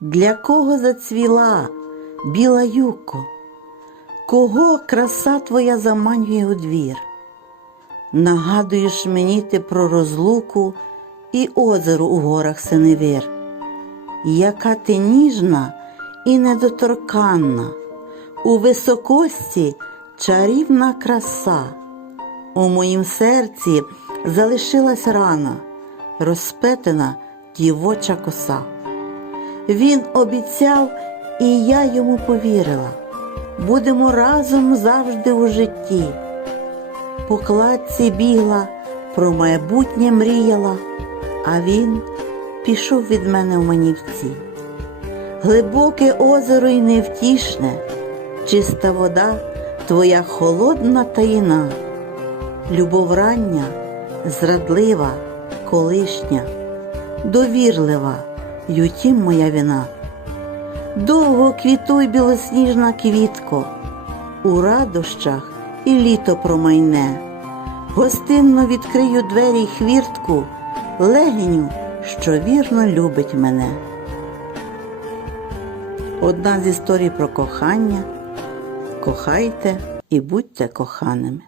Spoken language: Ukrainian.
Для кого зацвіла біла юко? Кого краса твоя заманює у двір? Нагадуєш мені ти про розлуку і озеро у горах Синевир. Яка ти ніжна і недоторканна, у високості чарівна краса. У моїм серці залишилась рана, розпетена дівоча коса. Він обіцяв, і я йому повірила. Будемо разом завжди у житті. По кладці бігла, про майбутнє мріяла, а він пішов від мене в манівці. Глибоке озеро й невтішне, чиста вода, твоя холодна таїна, любов рання, зрадлива, колишня, довірлива, ютім моя вина. Довго квітуй білосніжна квітко, у радощах і літо промайне. Гостинно відкрию двері й хвіртку, легеню, що вірно любить мене. Одна з історій про кохання. Кохайте і будьте коханими.